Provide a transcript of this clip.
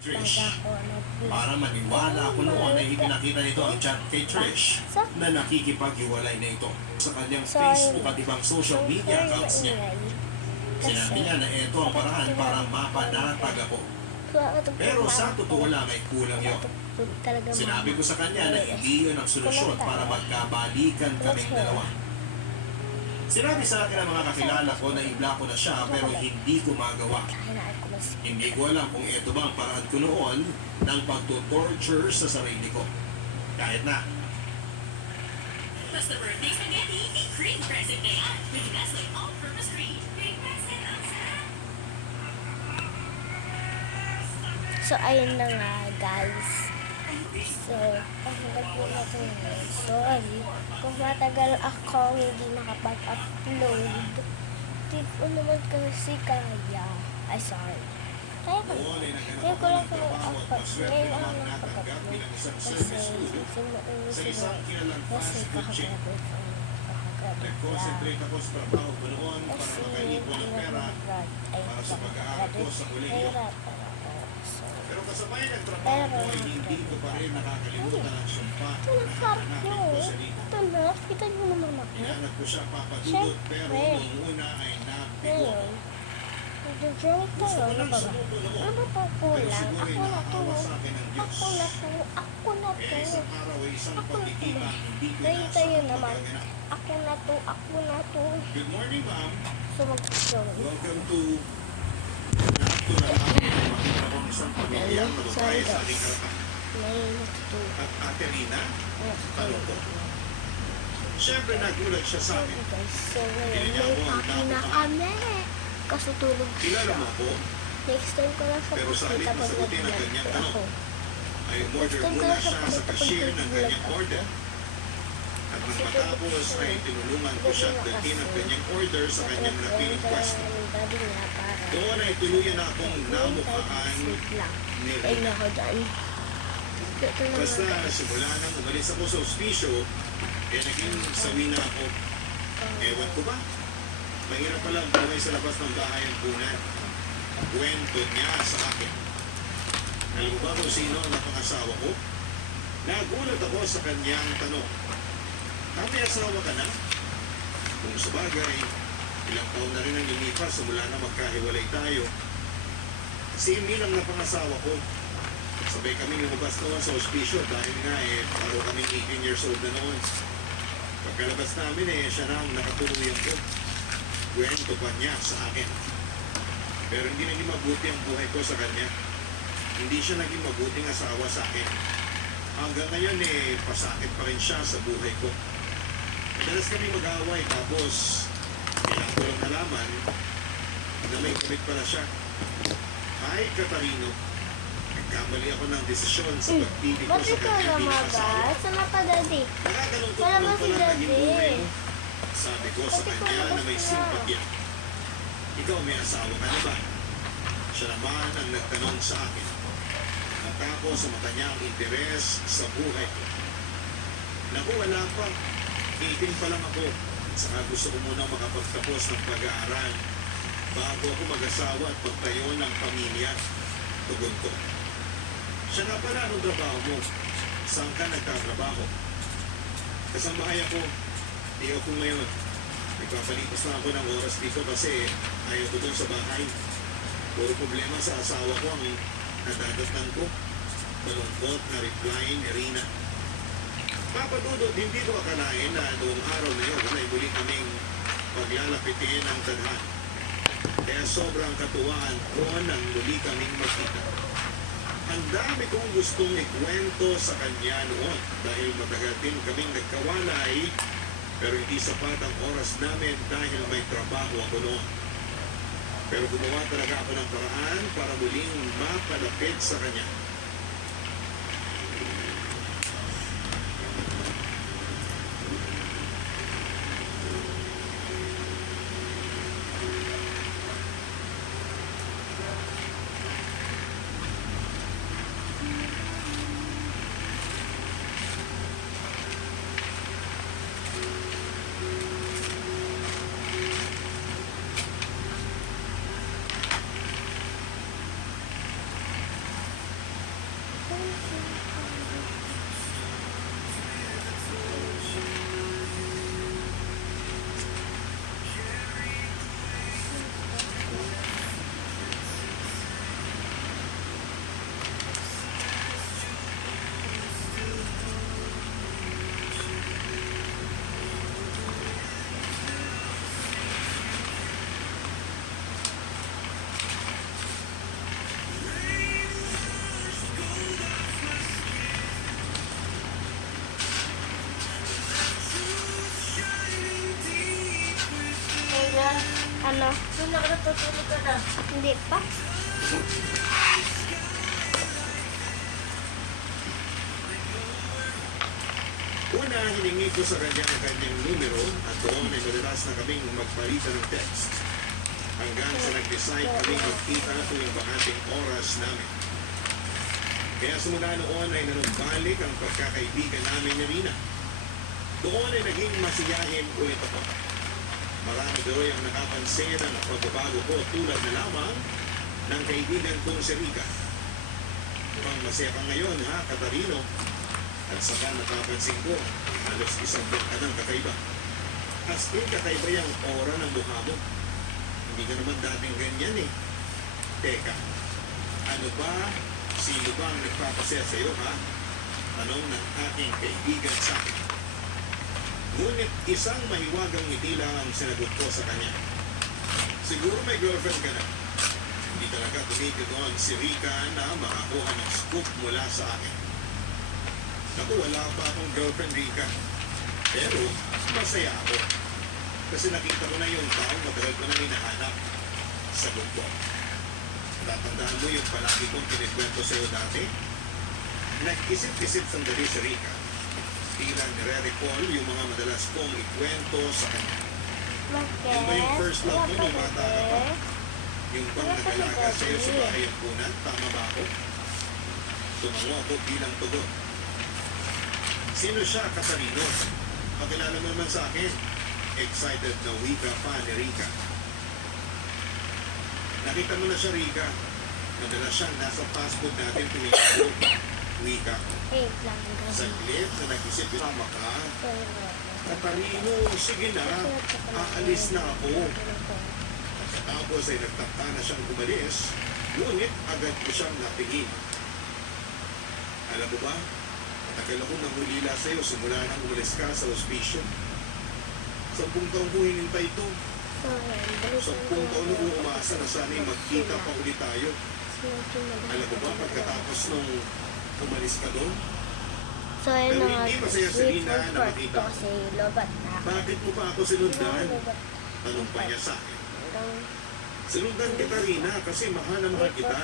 Trish. Para maniwala ako noon ay ipinakita nito ang chat kay Trish na nakikipaghiwalay na ito sa kanyang Facebook at ibang social media accounts niya. Sinabi niya na ito ang paraan para mapanatag ako. Pero sa totoo lang ay kulang yun. Sinabi ko sa kanya na hindi yun ang solusyon para magkabalikan kaming dalawa. Sinabi sa akin ng mga kakilala ko na i-block ko na siya pero hindi ko magawa. Hindi ko alam kung ito ba ang paraan ko noon ng pagto-torture sa sarili ko. Kahit na. Basta birthday spaghetti, cream present na yan. With Nestle All-Purpose Cream. Cream present ang sarap. So, ayun na nga, guys. So, hanggang po na ito ngayon. Sorry kung matagal ako hindi nakapag-upload. Hindi ko naman kasi kaya. Ay, sorry. Kaya ko lang. Ngayon ko lang po ngayon ako nakapag-upload. Kasi simula kakagrabe ko. Nag-concentrate ako sa trabaho ko noon para makaipon ng pera para sa pag-aaral ko sa kolehiyo. Pero kasabay ng trabaho ko ay hindi ko pa rin nakakalimutan ang sumpa Ito na harap na nyo. hanapin ko sa dito. Ito na. Kita nyo naman ako. Inanap ko siya papadudot pero noong una ay nabigo. Ngayon, nag-drawing tayo. Ano ba ba? Ano pa kulang? Ako na to. Ako na to. Ako na to. Eh, isang araw ay isang Ako na to. pagkikita, hindi ko Ngayon inaasahan tayo ang naman. magaganap. Ako na to. Ako na to. Good morning, ma'am. So, mag-drawing. Welcome to Natural Avenue. Makita ko ng isang pamilya na babae sa ating harapan. May natutuwa. At Ate Rina, tanong ko. Siyempre nagulat siya sa amin. So, ngayon, may paki na kami. Kaso tulog Kilala siya. mo ako? Next time ko lang sa Pero sa halip pagkita na pag sagutin ang kanyang nag-vlog tanong, ako. ay umorder muna siya sa cashier ng kanyang order. At nang matapos ay tinulungan ko siya at dalhin ang kanyang order sa kanyang napiling pwesto. Doon ay tuluyan na akong namukhaan ni Ay, Rina. nako dyan. Ito naman. Basta simula nang umalis ako sa ospiso, naging sawi na ako. Ewan ko ba? Mahirap palang buhay sa labas ng bahay ang punan. Kwento niya sa akin. Alam mo ba kung sino ang napangasawa ko? Nagulat ako sa kanyang tanong. May asawa ka na? Kung sabagay, ilang taon na rin ang lumipas simula na magkahiwalay tayo. Si Emil ang napangasawa ko. Sabay kami lumabas noon sa ospiso dahil nga paro kami 18 years old na noon. Pagkalabas namin siya na ang nakatuluyan ko. Kwento pa niya sa akin. Pero hindi naging mabuti ang buhay ko sa kanya. Hindi siya naging mabuting asawa sa akin. Hanggang ngayon pasakit pa rin siya sa buhay ko. Madalas kami mag-away tapos kailangan ko lang nalaman na may kumit pala siya. Ay, Katarino, nagkamali ako ng desisyon sa pagpili ko Ba't sa ikaw kanya bilang lumabas? asawa. Sana pa, Daddy? Nakakalungkot Wala naman ba si pala naging Daddy? buhay mo. Sabi ko sa Ba't ikaw kanya na may lumabas na? simpatya. Ikaw may asawa ka na ba? Siya naman ang nagtanong sa akin. Natako sa mata niya ang interes sa buhay ko. Naku, wala pa. 18 pa lang ako. Saka gusto ko muna makapagtapos ng pag-aaral bago ako mag-asawa at magtayo ng pamilya. Tugon ko. Siya nga pala, anong trabaho mo? Saan ka nagtatrabaho? Kasambahay ako. Di ako ngayon. Nagpapalipas na ako ng oras dito kasi ayaw ko dun sa bahay. Puro problema sa asawa ko ang nadadatnan ko. Malungkot na reply ni Rina. Papadudod, hindi ko akalain na noong araw na yun ay muli kaming paglalapitin ang tadhana. Kaya sobrang katuwaan ko nang muli kaming magkita. Ang dami kong gustong ikwento sa kanya noon dahil matagal din kaming nagkawalay pero hindi sapat ang oras namin dahil may trabaho ako noon. Pero gumawa talaga ako ng paraan para muling mapalapit sa kanya. Kaya, ano, Sino ka natutulog ka na? hindi pa. Una, hiningi ko sa kanya ang kanyang numero at doon ay madalas na kaming magpalitan ng text. Hanggang sa nag-decide kaming magkita tuwing bakanting oras namin. Kaya simula noon ay nanumbalik ang pagkakaibigan namin ni Rina. Doon ay naging masiyahin ulit ako. Marami doon ang nakapansin ang pagbabago ko tulad na lamang ng kaibigan kong si Rika. Mukhang masaya ka ngayon ha, Katarino. At saka napapansin ko, halos isang buwan ka ng kakaiba. As in, kakaiba yung aura ng mukha mo. Hindi ka naman dating ganyan eh. Teka, ano ba, sino ba ang nagpapasaya sa'yo ha? Tanong ng aking kaibigan sa akin. Ngunit isang mahiwagang ngiti lang ang sinagot ko sa kanya. Siguro may girlfriend ka na. Hindi talaga tumigil doon si Rika na makakuha ng scoop mula sa akin. Naku, wala pa akong girlfriend, Rika. Pero, masaya ako. Kasi nakita ko na yung taong matagal ko na hinahanap. Sagot ko. Tatandaan mo yung palagi kong kinikwento sa'yo dati? Nag-isip-isip sandali si Rika. Tila nire-recall yung mga madalas kong ikwento sa kanya. Bakit? Yun ba yung first love mo nung bata ka pa? Yung bang Wala pa nag-alaga si sa'yo sa Daddy. bahay ang punan? Tama ba ako? Tumango ako bilang tugon. Sino siya, Katarino? Pakilala mo naman sa akin. Excited na wika pa ni Rika. Nakita mo na siya, Rika. Madalas siyang nasa fast food natin tumigo. Wika ko. Wait lang, guys. Saglit na nag-isip tama ka. Pero, Katarino, sige na. Aalis na ako. Tapos ay nagtakta na siyang umalis. Ngunit agad ko siyang natingin. Alam mo ba? Matagal akong nangulila sa'yo simula nang umalis ka sa hospicio. 10 taon ko hinintay ito. so, 10 taon na uumasa na sana'y magkita pa ulit tayo. Alam mo ba, pagkatapos nung umalis ka doon, So, yun Pero na nga. hindi masaya si Rina na makita ko. Kasi lobat na. bakit mo pa ako sinundan? Tanong pa niya sa akin. Sinundan kita, Rina, kasi mahal na mahal kita.